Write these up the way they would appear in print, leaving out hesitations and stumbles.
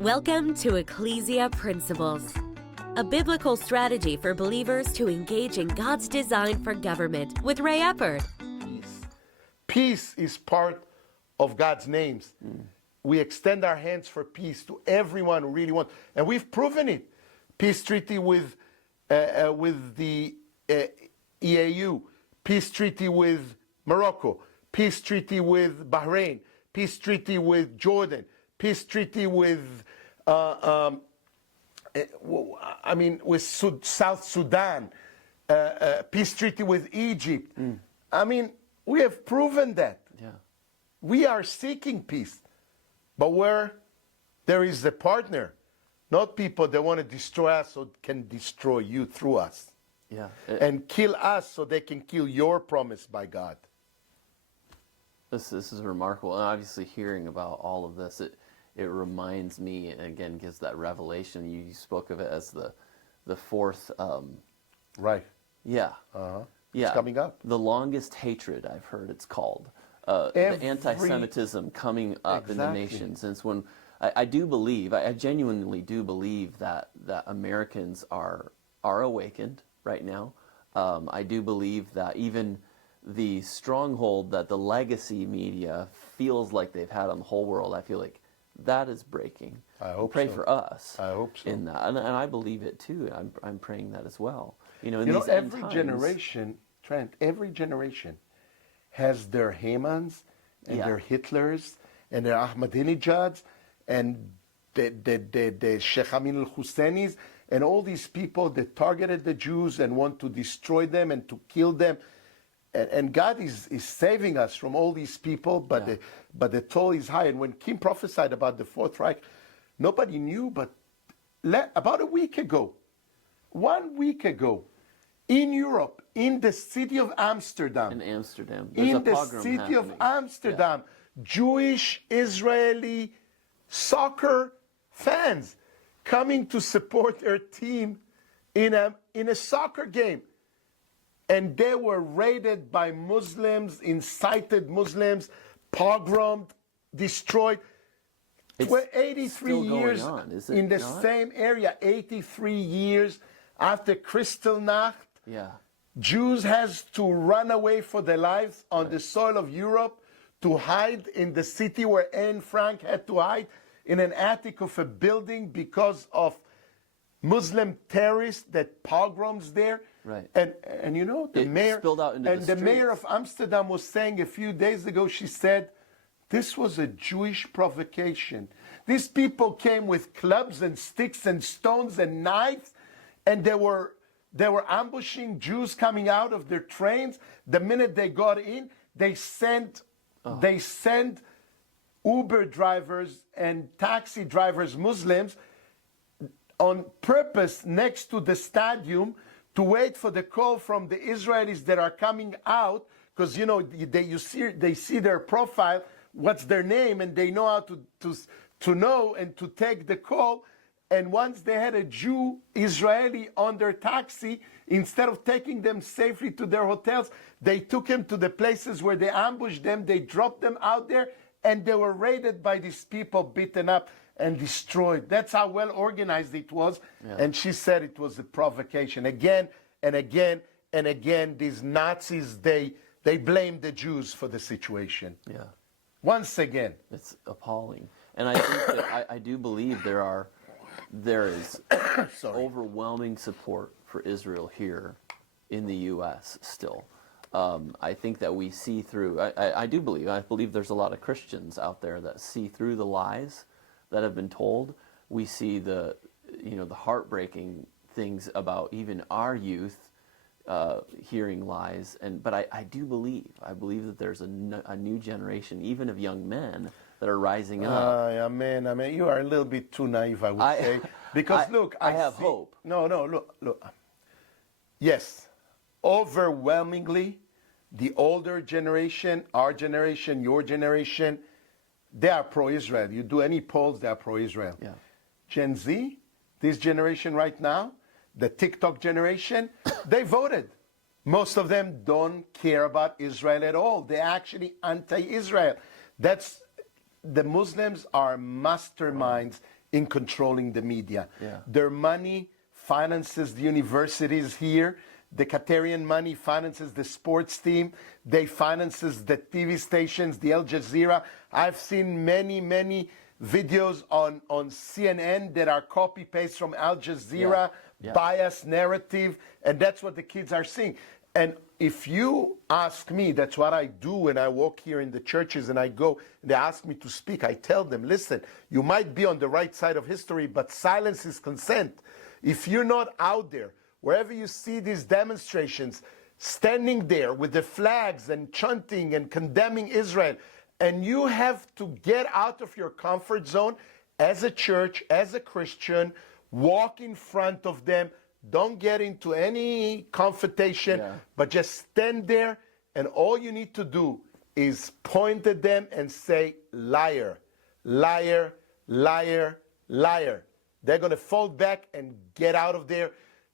Welcome to Ecclesia Principles, a biblical strategy for believers to engage in God's design for government with Ray Eppard. Peace is part of God's names. We extend our hands for peace to everyone who really wants, and we've proven it. Peace treaty with the EAU, peace treaty with Morocco, peace treaty with Bahrain, peace treaty with Jordan, peace treaty with South Sudan, peace treaty with Egypt. I mean, we have proven that. Yeah. We are seeking peace, but where there is a partner, not people that want to destroy us so can destroy you through us. Yeah. And kill us so they can kill your promise by God. This is remarkable. And obviously hearing about all of this, it reminds me, and again, gives that revelation. You spoke of it as the fourth. Right. Yeah. Yeah. It's coming up. The longest hatred, I've heard it's called. The anti-Semitism coming up in the nation. Since when I do believe, I genuinely do believe that Americans are awakened right now. I do believe that even the stronghold that the legacy media feels like they've had on the whole world, I feel like that is breaking. I hope Pray so. for us. I hope so. In that, and I believe it too. I'm praying that as well. In You know, these end every times, generation, Trent, every generation has their Hamans and their Hitlers and their Ahmadinejads and the Sheikh Amin al-Husseinis and all these people that targeted the Jews and want to destroy them and to kill them. And God is saving us from all these people, but the toll is high. And when Kim prophesied about the Fourth Reich, nobody knew, but about a week ago, 1 week ago, in Europe, in the city of Amsterdam, There's in a the pogrom city of happening. Amsterdam, Jewish Israeli soccer fans coming to support their team in a soccer game. And they were raided by Muslims, incited Muslims, pogromed, destroyed. We're 83 still going years on, is it in the not? same area, 83 years after Kristallnacht. Yeah. Jews has to run away for their lives on the soil of Europe to hide in the city where Anne Frank had to hide in an attic of a building because of Muslim terrorists that pogroms there. Right. And you know, the It mayor spilled out into and the the mayor streets. of Amsterdam was saying a few days ago, she said, this was a Jewish provocation. These people came with clubs and sticks and stones and knives, and they were ambushing Jews coming out of their trains. The minute they got in, they sent Uber drivers and taxi drivers, Muslims, on purpose next to the stadium to wait for the call from the Israelis that are coming out, because you know they see their profile, what's their name, and they know how to know and to take the call. And once they had a Jew Israeli on their taxi, instead of taking them safely to their hotels, they took them to the places where they ambushed them. They dropped them out there, and they were raided by these people, beaten up and destroyed. That's how well organized it was. Yeah. And she said it was a provocation. Again and again and again, these Nazis, they blame the Jews for the situation. Yeah. Once again. It's appalling. And I think that I do believe there is overwhelming support for Israel here in the U.S. still. I think that we see through, I believe there's a lot of Christians out there that see through the lies that have been told. We see the heartbreaking things about even our youth hearing lies. But I believe that there's a new generation, even of young men, that are rising up. Amen. You are a little bit too naive, I would say. Because look, I have hope. No, look. Yes, overwhelmingly, the older generation, our generation, your generation, they are pro-Israel. You do any polls, they are pro-Israel. Yeah. Gen Z, this generation right now, the TikTok generation, they voted. Most of them don't care about Israel at all. They're actually anti-Israel. The Muslims are masterminds in controlling the media. Yeah. Their money finances the universities here. The Qatarian money finances the sports team. They finances the TV stations, the Al Jazeera. I've seen many videos on CNN that are copy-paste from Al Jazeera, biased narrative, and that's what the kids are seeing. And if you ask me, that's what I do when I walk here in the churches and I go, and they ask me to speak, I tell them, listen, you might be on the right side of history, but silence is consent. If you're not out there, wherever you see these demonstrations, standing there with the flags and chanting and condemning Israel, and you have to get out of your comfort zone as a church, as a Christian, walk in front of them, don't get into any confrontation, but just stand there, and all you need to do is point at them and say, liar, liar, liar, liar. They're going to fall back and get out of there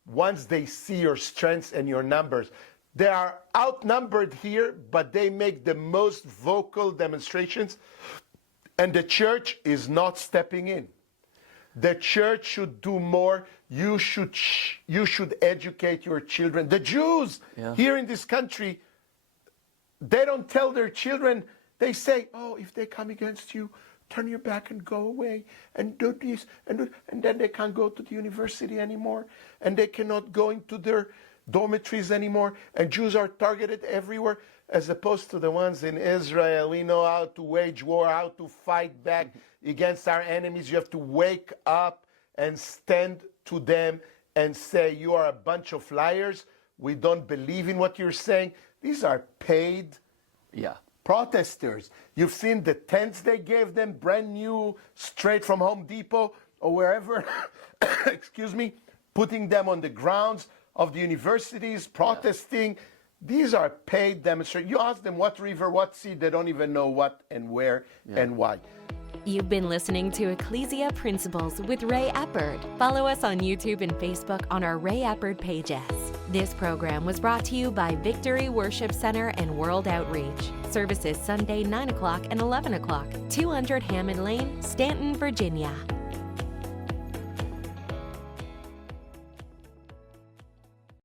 once they see your strengths and your numbers. They are outnumbered here, but they make the most vocal demonstrations, and the church is not stepping in. The church should do more. You should educate your children. The Jews here in this country, they don't tell their children. They say, oh, if they come against you, turn your back and go away and do this and then they can't go to the university anymore and they cannot go into their dormitories anymore, and Jews are targeted everywhere, as opposed to the ones in Israel. We know how to wage war, how to fight back against our enemies. You have to wake up and stand to them and say, you are a bunch of liars. We don't believe in what you're saying. These are paid protesters. You've seen the tents they gave them, brand new, straight from Home Depot or wherever, excuse me, putting them on the grounds of the universities, protesting. These are paid demonstrations. You ask them what river, what sea, they don't even know what and where and why. You've been listening to Ecclesia Principles with Ray Eppard. Follow us on YouTube and Facebook on our Ray Eppard pages. This program was brought to you by Victory Worship Center and World Outreach. Services Sunday 9 o'clock and 11 o'clock, 200 Hammond Lane, Stanton, Virginia.